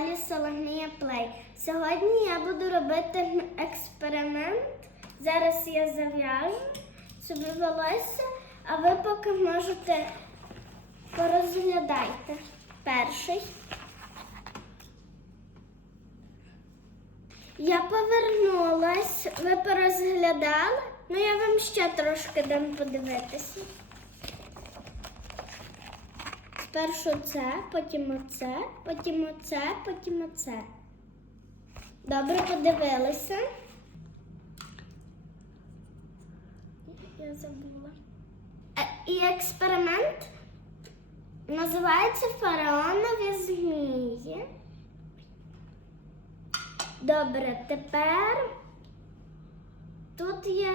каналі Соломія Плей. Сьогодні я буду робити експеримент. Зараз я зав'яжу собі волосся, а ви поки можете порозглядайте. Перший. Я повернулась, ви порозглядали? Ну я вам ще трошки дам подивитися. Спершу це, потім оце, потім оце, потім оце. Добре подивилися. Я забула. Е, І експеримент називається фараонові змії. Добре, тепер тут є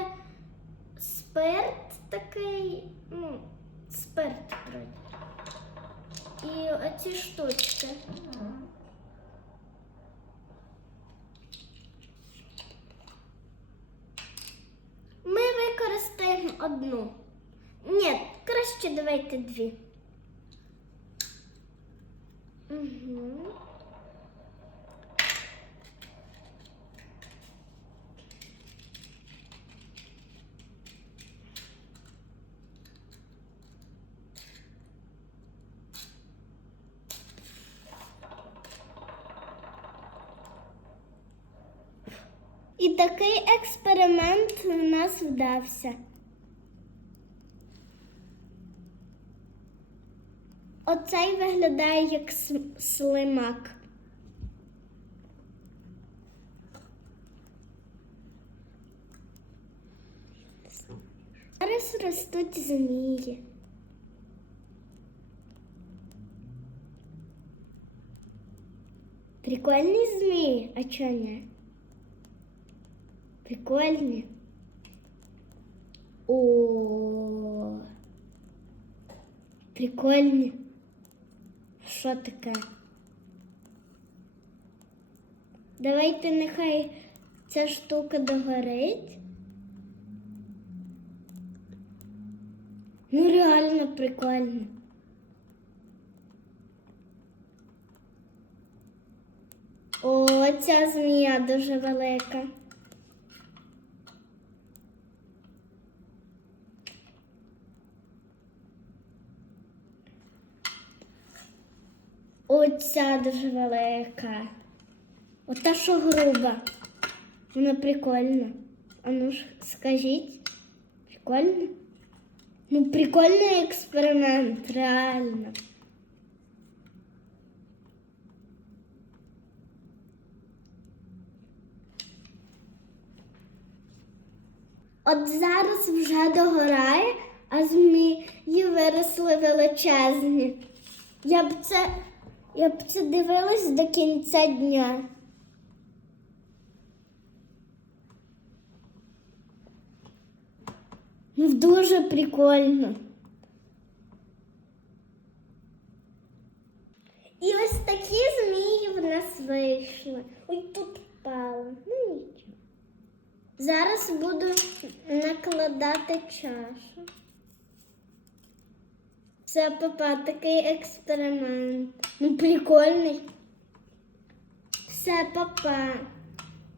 спирт такий, ну, спирт вроді. І оці штучки. Ми використаємо одну. Ні, краще давайте дві. Угу. Такий експеримент у нас вдався. Оцей виглядає як слимак. Зараз ростуть змії. Прикольні змії, а чого ні? Прикольні. О. Прикольні. Що таке? Давайте нехай ця штука догорить. Ну, реально прикольно. О, ця змія дуже велика. Оця дуже велика. Ота, що груба. Вона прикольна. А ну ж скажіть. Прикольно? Ну, прикольний експеримент, реально. От зараз вже догорає, а змії виросли величезні. Я б це, я б це дивилась до кінця дня. Ну, дуже прикольно. І ось такі змії в нас вийшли. Ой, тут впало. Ну нічого. Зараз буду накладати чашу. Це папа такий експеримент. Ну, прикольний. Все, папа.